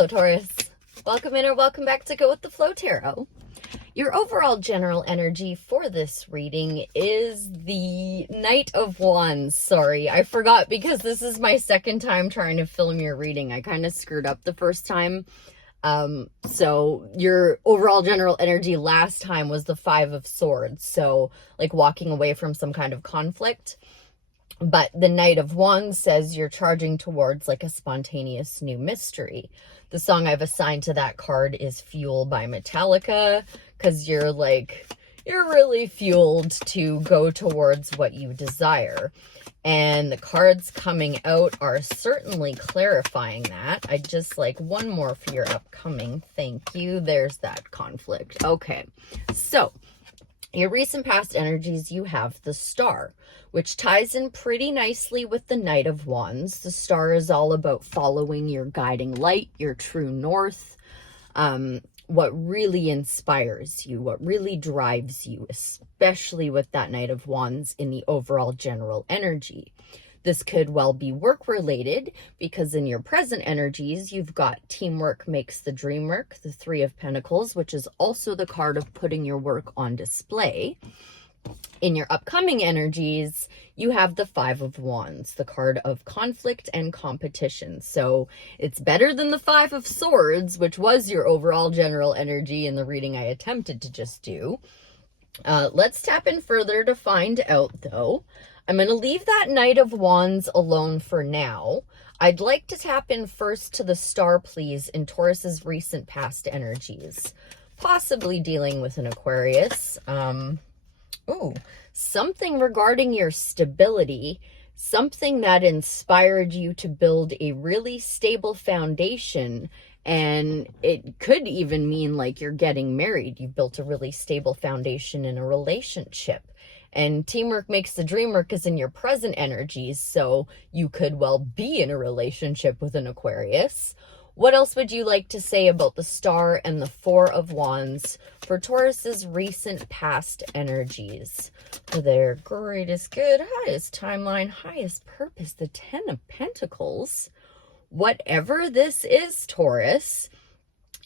Hello, Taurus. Welcome in or welcome back to Go With The Flow Tarot. Your overall general energy for this reading is the Knight of Wands. Sorry, I forgot because this is my second time trying to film your reading. I kind of screwed up the first time. So your overall general energy last time was the Five of Swords. So like walking away from some kind of conflict. But the Knight of Wands says you're charging towards like a spontaneous new mystery. The song I've assigned to that card is Fuel by Metallica, because you're really fueled to go towards what you desire. And the cards coming out are certainly clarifying that. I'd just like one more for your upcoming. Thank you. There's that conflict. Okay, so your recent past energies, you have the Star, which ties in pretty nicely with the Knight of Wands. The Star is all about following your guiding light, your true north, what really inspires you, what really drives you, especially with that Knight of Wands in the overall general energy. This could well be work related because in your present energies, you've got teamwork makes the dream work, the Three of Pentacles, which is also the card of putting your work on display. In your upcoming energies, you have the Five of Wands, the card of conflict and competition. So it's better than the Five of Swords, which was your overall general energy in the reading I attempted to just do. Let's tap in further to find out, though. I'm going to leave that Knight of Wands alone for now. I'd like to tap in first to the Star, please, in Taurus's recent past energies. Possibly dealing with an Aquarius. Something regarding your stability, something that inspired you to build a really stable foundation. And it could even mean like you're getting married. You've built a really stable foundation in a relationship. And teamwork makes the dream work is in your present energies, so you could well be in a relationship with an Aquarius. What else would you like to say about the Star and the Four of Wands for Taurus's recent past energies? For their greatest good, highest timeline, highest purpose, the Ten of Pentacles. Whatever this is, Taurus,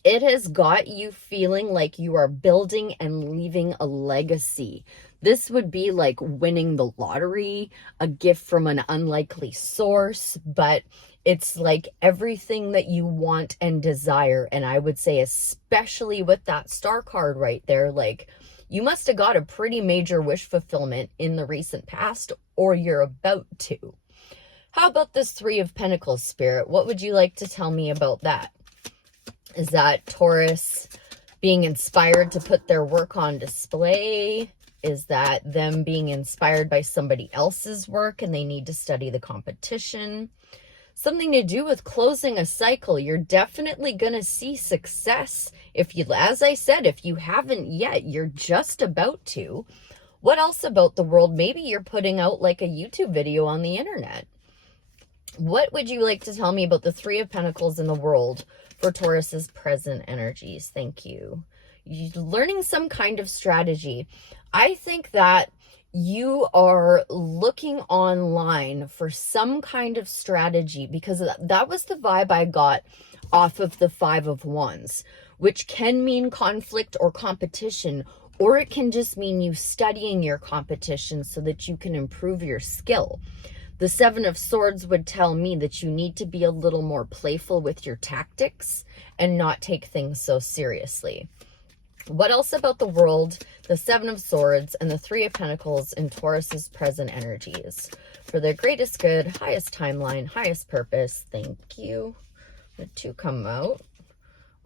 it has got you feeling like you are building and leaving a legacy. This would be like winning the lottery, a gift from an unlikely source, but it's like everything that you want and desire. And I would say, especially with that Star card right there, like you must have got a pretty major wish fulfillment in the recent past, or you're about to. How about this Three of Pentacles, Spirit? What would you like to tell me about that? Is that Taurus being inspired to put their work on display? Is that them being inspired by somebody else's work and they need to study the competition? Something to do with closing a cycle. You're definitely going to see success. If you, as I said, if you haven't yet, you're just about to. What else about the world? Maybe you're putting out like a YouTube video on the internet. What would you like to tell me about the Three of Pentacles in the world for Taurus's present energies? Thank you. You're learning some kind of strategy. I think that you are looking online for some kind of strategy, because that was the vibe I got off of the Five of Wands, which can mean conflict or competition, or it can just mean you studying your competition so that you can improve your skill. The Seven of Swords would tell me that you need to be a little more playful with your tactics and not take things so seriously. What else about the world, the Seven of Swords, and the Three of Pentacles in Taurus's present energies? For their greatest good, highest timeline, highest purpose. Thank you. The two come out.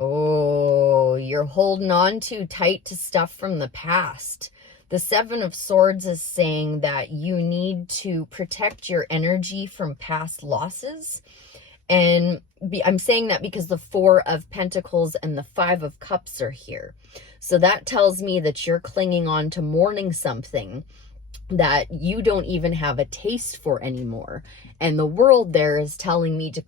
Oh, you're holding on too tight to stuff from the past. The Seven of Swords is saying that you need to protect your energy from past losses. And I'm saying that because the Four of Pentacles and the Five of Cups are here. So that tells me that you're clinging on to mourning something that you don't even have a taste for anymore. And the world there is telling me to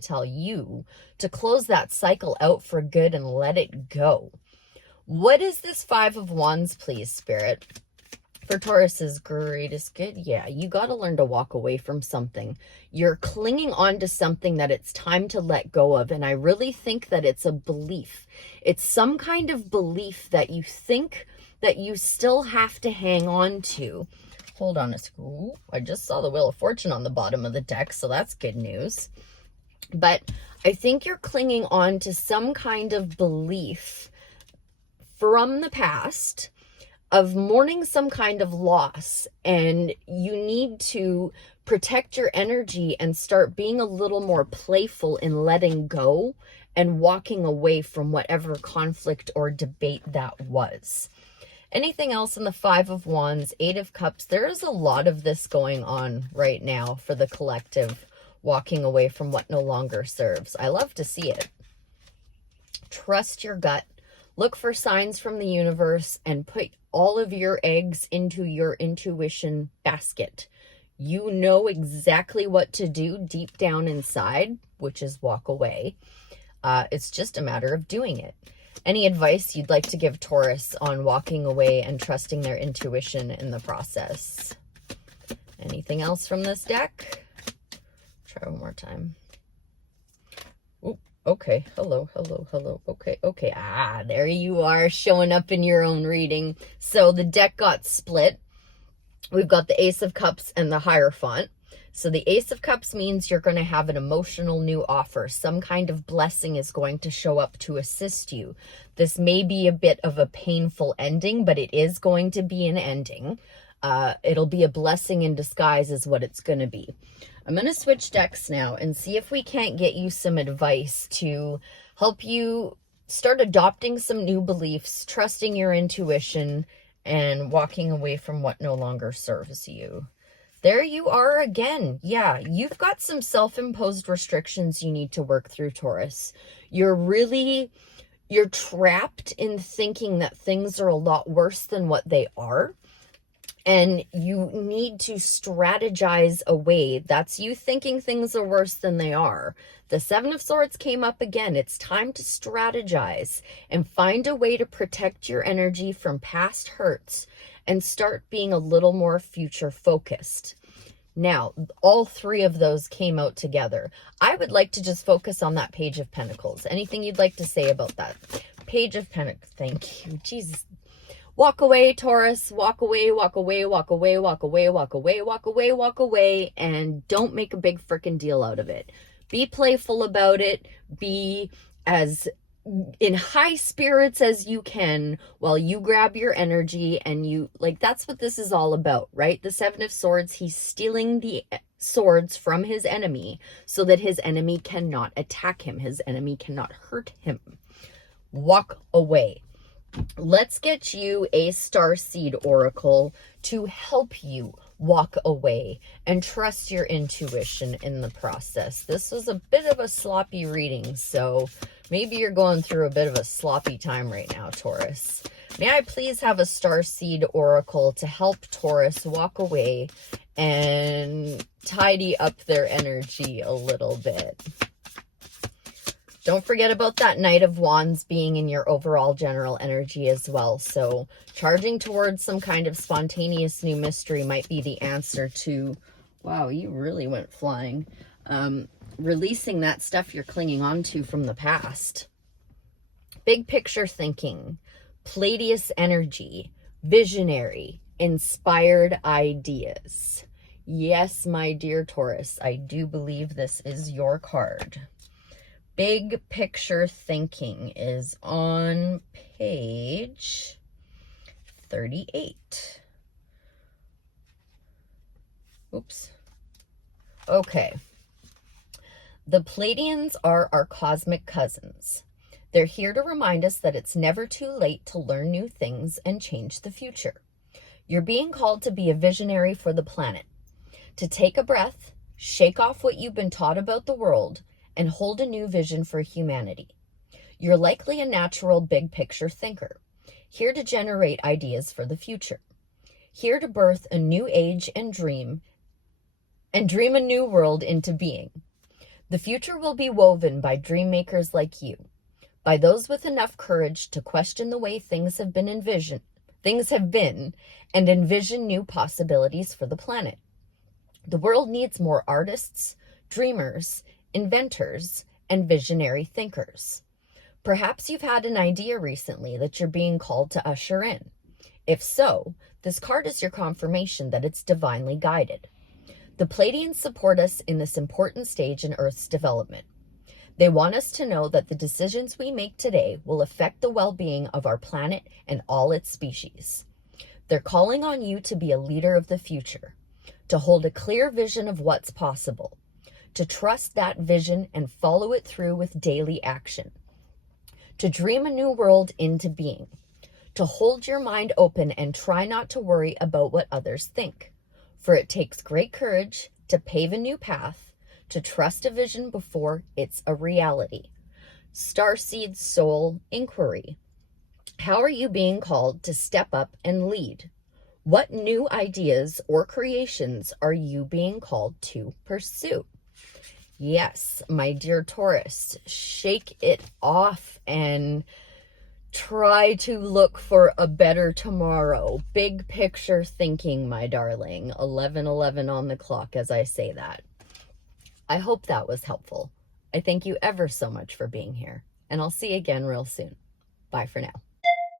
tell you to close that cycle out for good and let it go. What is this Five of Wands, please, Spirit? For Taurus's greatest good, yeah, you got to learn to walk away from something. You're clinging on to something that it's time to let go of. And I really think that it's a belief. It's some kind of belief that you think that you still have to hang on to. Hold on a second. I just saw the Wheel of Fortune on the bottom of the deck, so that's good news. But I think you're clinging on to some kind of belief from the past of mourning some kind of loss, and you need to protect your energy and start being a little more playful in letting go and walking away from whatever conflict or debate that was. Anything else in the Five of Wands, Eight of Cups? There's a lot of this going on right now for the collective, walking away from what no longer serves. I love to see it. Trust your gut. Look for signs from the universe and put all of your eggs into your intuition basket. You know exactly what to do deep down inside, which is walk away. It's just a matter of doing it. Any advice you'd like to give Taurus on walking away and trusting their intuition in the process? Anything else from this deck? Try one more time. Oop. Okay, hello. Okay. There you are, showing up in your own reading. So the deck got split. We've got the Ace of Cups and the Hierophant. So the Ace of Cups means you're going to have an emotional new offer. Some kind of blessing is going to show up to assist you. This may be a bit of a painful ending, but it is going to be an ending. It'll be a blessing in disguise is what it's going to be. I'm going to switch decks now and see if we can't get you some advice to help you start adopting some new beliefs, trusting your intuition, and walking away from what no longer serves you. There you are again. Yeah, you've got some self-imposed restrictions you need to work through, Taurus. You're trapped in thinking that things are a lot worse than what they are. And you need to strategize away. That's you thinking things are worse than they are. The Seven of Swords came up again. It's time to strategize and find a way to protect your energy from past hurts and start being a little more future focused. Now, all three of those came out together. I would like to just focus on that Page of Pentacles. Anything you'd like to say about that? Page of Pentacles. Thank you. Jesus. Walk away, Taurus. Walk away, walk away, walk away, walk away, walk away, walk away, walk away, and don't make a big freaking deal out of it. Be playful about it. Be as in high spirits as you can while you grab your energy and you, like, that's what this is all about, right? The Seven of Swords, he's stealing the swords from his enemy so that his enemy cannot attack him. His enemy cannot hurt him. Walk away. Let's get you a Starseed oracle to help you walk away and trust your intuition in the process. This was a bit of a sloppy reading, so maybe you're going through a bit of a sloppy time right now, Taurus. May I please have a Starseed oracle to help Taurus walk away and tidy up their energy a little bit? Don't forget about that Knight of Wands being in your overall general energy as well. So charging towards some kind of spontaneous new mystery might be the answer to, wow, you really went flying. Releasing that stuff you're clinging on to from the past. Big picture thinking, Pleiadian energy, visionary, inspired ideas. Yes, my dear Taurus, I do believe this is your card. Big picture thinking is on page 38. Oops. Okay. The Pleiadians are our cosmic cousins. They're here to remind us that it's never too late to learn new things and change the future. You're being called to be a visionary for the planet, to take a breath, shake off what you've been taught about the world, and hold a new vision for humanity. You're likely a natural big picture thinker, here to generate ideas for the future, here to birth a new age and dream a new world into being. The future will be woven by dream makers like you, by those with enough courage to question the way things have been envisioned, things have been, and envision new possibilities for the planet. The world needs more artists, dreamers, inventors, and visionary thinkers. Perhaps you've had an idea recently that you're being called to usher in. If so, this card is your confirmation that it's divinely guided. The Pleiadians support us in this important stage in Earth's development. They want us to know that the decisions we make today will affect the well-being of our planet and all its species. They're calling on you to be a leader of the future, to hold a clear vision of what's possible, to trust that vision and follow it through with daily action, to dream a new world into being, to hold your mind open and try not to worry about what others think. For it takes great courage to pave a new path, to trust a vision before it's a reality. Starseed Soul Inquiry. How are you being called to step up and lead? What new ideas or creations are you being called to pursue? Yes, my dear Taurus, shake it off and try to look for a better tomorrow. Big picture thinking, my darling. 11:11 on the clock as I say that. I hope that was helpful. I thank you ever so much for being here, and I'll see you again real soon. Bye for now.